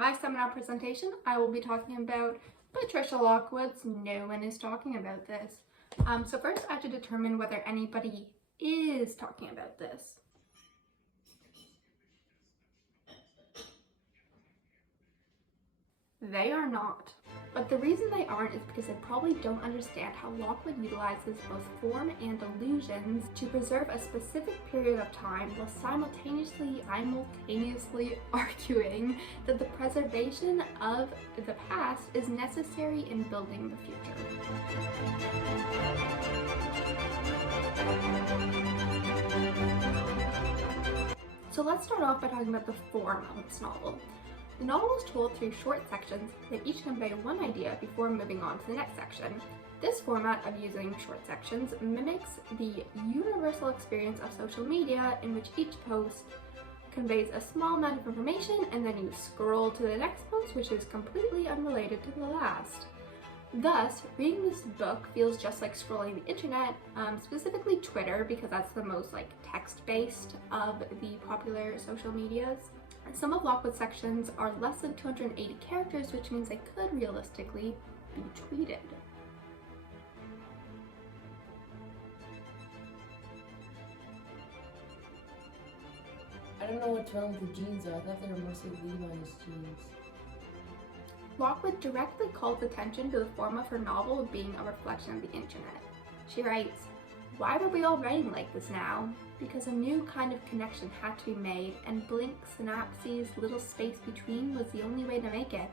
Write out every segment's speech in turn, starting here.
my seminar presentation, I will be talking about Patricia Lockwood's No One Is Talking About This. So first I have to determine whether anybody is talking about this. They are not. But the reason they aren't is because they probably don't understand how Lockwood utilizes both form and illusions to preserve a specific period of time while simultaneously arguing that the preservation of the past is necessary in building the future. So let's start off by talking about the form of this novel. The novel is told through short sections that each convey one idea before moving on to the next section. This format of using short sections mimics the universal experience of social media, in which each post conveys a small amount of information and then you scroll to the next post, which is completely unrelated to the last. Thus, reading this book feels just like scrolling the internet, specifically Twitter, because that's the most text-based of the popular social medias. Some of Lockwood's sections are less than 280 characters, which means they could realistically be tweeted. I don't know what's wrong with the jeans though. I thought they were mostly Levi's jeans. Lockwood directly calls attention to the form of her novel being a reflection of the internet. She writes, "Why were we all writing like this now? Because a new kind of connection had to be made, and blink, synapses, little space between was the only way to make it.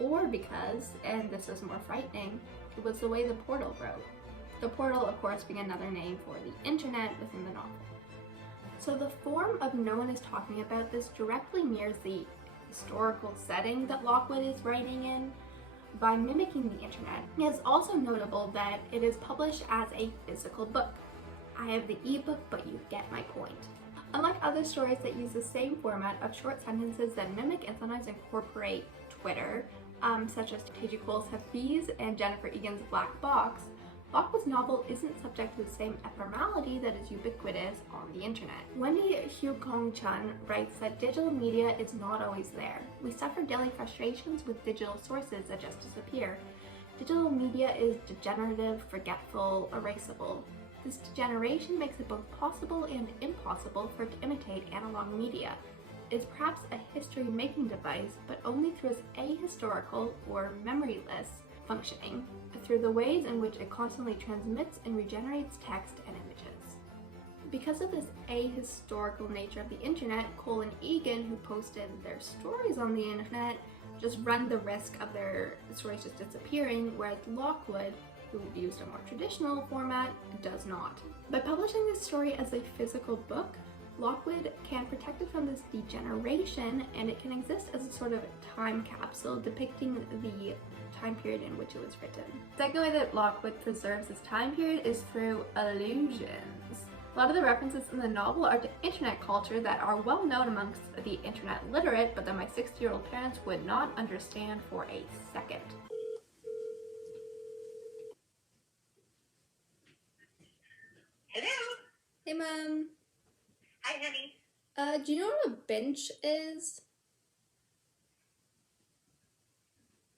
Or because, and this was more frightening, it was the way the portal wrote." The portal, of course, being another name for the internet within the novel. So the form of No One Is Talking About This directly mirrors the historical setting that Lockwood is writing in by mimicking the internet. It is also notable that it is published as a physical book. I have the ebook, but you get my point. Unlike other stories that use the same format of short sentences that mimic and sometimes incorporate Twitter, such as Tasia Cole's Hafiz and Jennifer Egan's Black Box, Lockwood's novel isn't subject to the same ephemerality that is ubiquitous on the internet. Wendy Hugong Chun writes that digital media is not always there. We suffer daily frustrations with digital sources that just disappear. Digital media is degenerative, forgetful, erasable. This degeneration makes it both possible and impossible for it to imitate analog media. It's perhaps a history-making device, but only through its ahistorical or memoryless functioning, through the ways in which it constantly transmits and regenerates text and images. Because of this ahistorical nature of the internet, Cole and Egan, who posted their stories on the internet, just run the risk of their stories just disappearing, whereas Lockwood, who used a more traditional format, does not. By publishing this story as a physical book, Lockwood can protect it from this degeneration, and it can exist as a sort of time capsule depicting the time period in which it was written. The second way that Lockwood preserves this time period is through illusions. A lot of the references in the novel are to internet culture that are well known amongst the internet literate, but that my 60-year-old parents would not understand for a second. Hello. Hey, Mom. Hi, honey. Do you know what a bench is?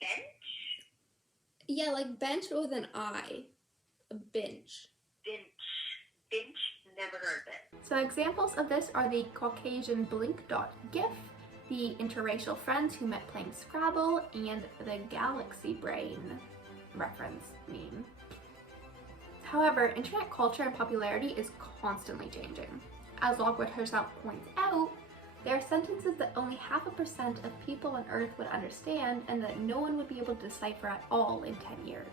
Bench? Yeah, like bench with an I. A bench. Bench. Never heard of it. So examples of this are the Caucasian blink.gif, the interracial friends who met playing Scrabble, and the galaxy brain reference meme. However, internet culture and popularity is constantly changing. As Lockwood herself points out, there are sentences that only 0.5% of people on Earth would understand and that no one would be able to decipher at all in 10 years.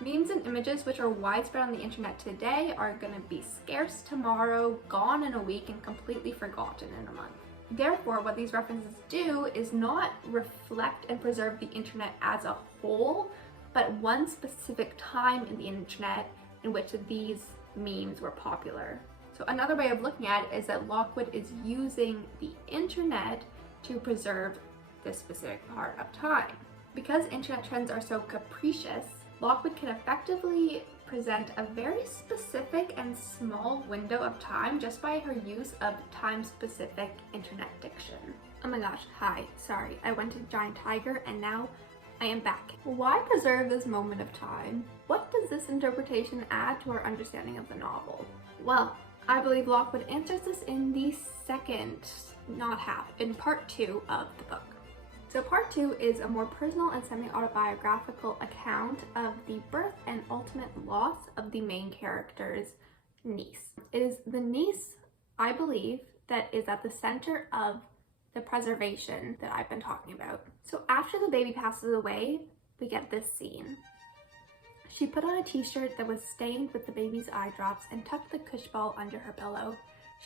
Memes and images which are widespread on the internet today are going to be scarce tomorrow, gone in a week, and completely forgotten in a month. Therefore, what these references do is not reflect and preserve the internet as a whole, but one specific time in the internet in which these memes were popular. So another way of looking at it is that Lockwood is using the internet to preserve this specific part of time. Because internet trends are so capricious, Lockwood can effectively present a very specific and small window of time just by her use of time-specific internet diction. Oh my gosh, hi, sorry, I went to Giant Tiger and now I am back. Why preserve this moment of time? What does this interpretation add to our understanding of the novel? Well, I believe Lockwood answers this in the second, not half, in part 2 of the book. So part 2 is a more personal and semi-autobiographical account of the birth and ultimate loss of the main character's niece. It is the niece, I believe, that is at the center of the preservation that I've been talking about. So after the baby passes away, we get this scene. She put on a t-shirt that was stained with the baby's eye drops and tucked the cush ball under her pillow.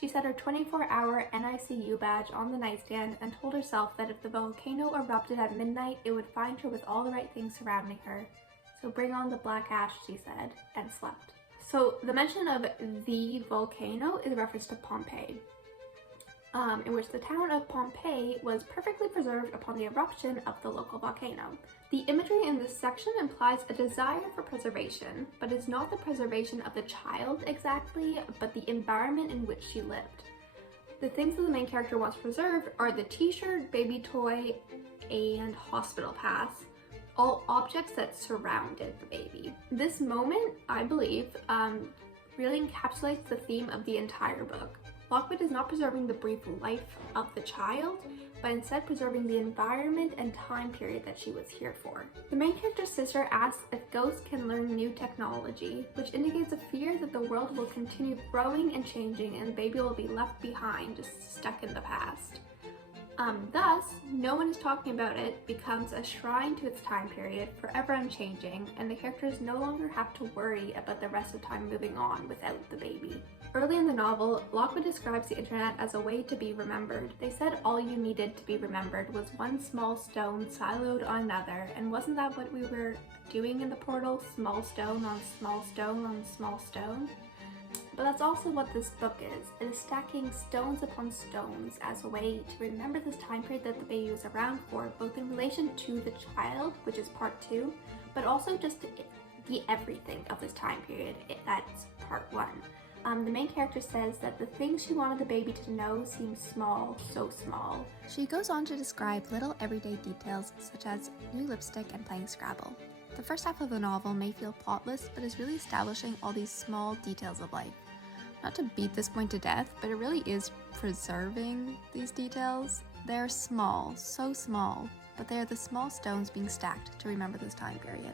She set her 24-hour NICU badge on the nightstand and told herself that if the volcano erupted at midnight, it would find her with all the right things surrounding her. So bring on the black ash, she said, and slept. So the mention of the volcano is a reference to Pompeii, in which the town of Pompeii was perfectly preserved upon the eruption of the local volcano. The imagery in this section implies a desire for preservation, but is not the preservation of the child exactly, but the environment in which she lived. The things that the main character wants preserved are the t-shirt, baby toy, and hospital pass, all objects that surrounded the baby. This moment, I believe, really encapsulates the theme of the entire book. Lockwood is not preserving the brief life of the child, but instead preserving the environment and time period that she was here for. The main character's sister asks if ghosts can learn new technology, which indicates a fear that the world will continue growing and changing and the baby will be left behind, just stuck in the past. Thus, no one is talking about it becomes a shrine to its time period, forever unchanging, and the characters no longer have to worry about the rest of time moving on without the baby. Early in the novel, Lockwood describes the internet as a way to be remembered. They said all you needed to be remembered was one small stone siloed on another, and wasn't that what we were doing in the portal? Small stone on small stone on small stone? But that's also what this book is. It is stacking stones upon stones as a way to remember this time period that the baby was around for, both in relation to the child, which is part 2, but also just the everything of this time period. That's part 1. The main character says that the things she wanted the baby to know seem small, so small. She goes on to describe little everyday details such as new lipstick and playing Scrabble. The first half of the novel may feel plotless, but is really establishing all these small details of life. Not to beat this point to death, but it really is preserving these details. They're small, so small, but they are the small stones being stacked to remember this time period.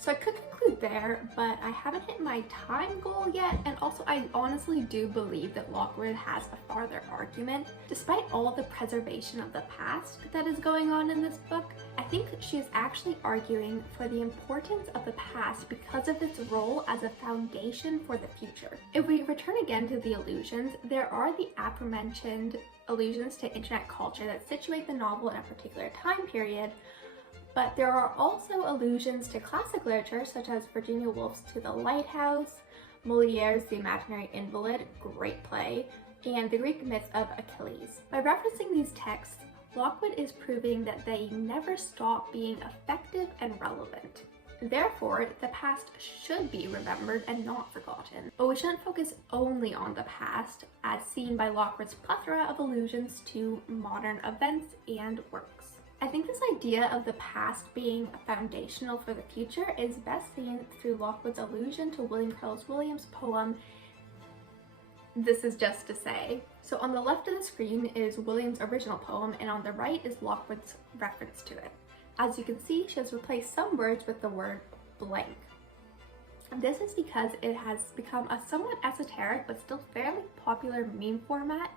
So I could conclude there, but I haven't hit my time goal yet, and also I honestly do believe that Lockwood has a farther argument. Despite all the preservation of the past that is going on in this book, I think she is actually arguing for the importance of the past because of its role as a foundation for the future. If we return again to the allusions, there are the aforementioned allusions to internet culture that situate the novel in a particular time period, but there are also allusions to classic literature such as Virginia Woolf's To the Lighthouse, Moliere's The Imaginary Invalid, great play, and the Greek myth of Achilles. By referencing these texts, Lockwood is proving that they never stop being effective and relevant. Therefore, the past should be remembered and not forgotten. But we shouldn't focus only on the past, as seen by Lockwood's plethora of allusions to modern events and works. I think this idea of the past being foundational for the future is best seen through Lockwood's allusion to William Carlos Williams' poem, This Is Just to Say. So on the left of the screen is Williams' original poem, and on the right is Lockwood's reference to it. As you can see, she has replaced some words with the word blank. And this is because it has become a somewhat esoteric but still fairly popular meme format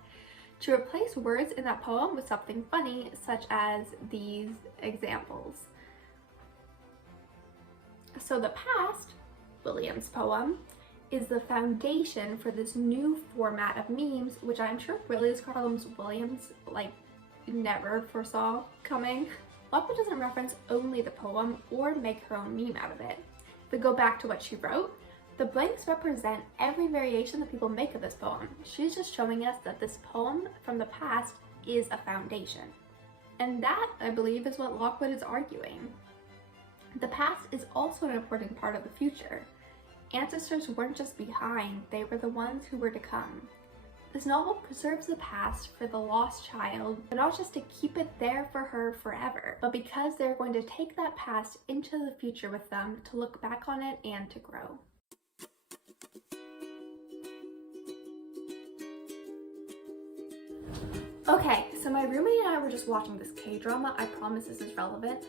to replace words in that poem with something funny, such as these examples. So the past, Williams' poem, is the foundation for this new format of memes, which I'm sure Williams Carlos Williams never foresaw coming. Lockwood doesn't reference only the poem or make her own meme out of it. If we go back to what she wrote, the blanks represent every variation that people make of this poem. She's just showing us that this poem from the past is a foundation. And that, I believe, is what Lockwood is arguing. The past is also an important part of the future. Ancestors weren't just behind, they were the ones who were to come. This novel preserves the past for the lost child, but not just to keep it there for her forever, but because they're going to take that past into the future with them to look back on it and to grow. Okay, so my roommate and I were just watching this K-drama. I promise this is relevant.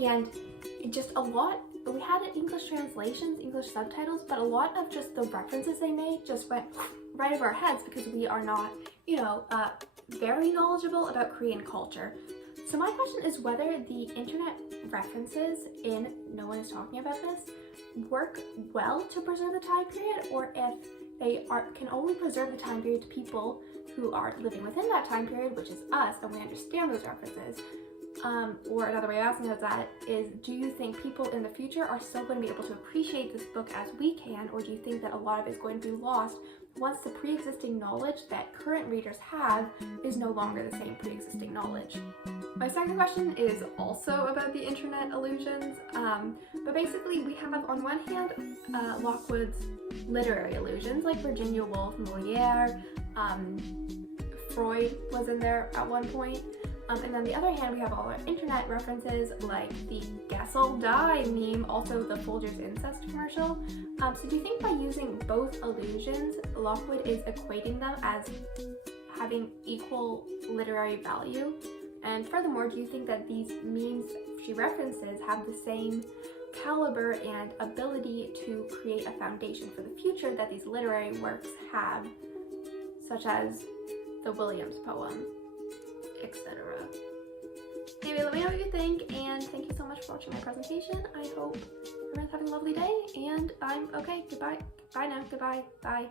And just a lot, we had English translations, English subtitles, but a lot of just the references they made just went right over our heads because we are not, very knowledgeable about Korean culture. So my question is whether the internet references in No One Is Talking About This work well to preserve the time period, or if they can only preserve the time period to people who are living within that time period, which is us, and we understand those references. Or another way of asking that is, do you think people in the future are still going to be able to appreciate this book as we can, or do you think that a lot of it is going to be lost once the pre-existing knowledge that current readers have is no longer the same pre-existing knowledge? My second question is also about the internet illusions, but basically we have on one hand Lockwood's literary illusions like Virginia Woolf, Moliere, Freud was in there at one point. And then the other hand, we have all our internet references like the Guess I'll Die meme, also the Folgers incest commercial. So do you think by using both illusions, Lockwood is equating them as having equal literary value? And furthermore, do you think that these memes she references have the same caliber and ability to create a foundation for the future that these literary works have, such as the Williams poem, etc.? Anyway, let me know what you think, and thank you so much for watching my presentation. I hope everyone's having a lovely day, and I'm okay. Goodbye. Bye now. Goodbye. Bye.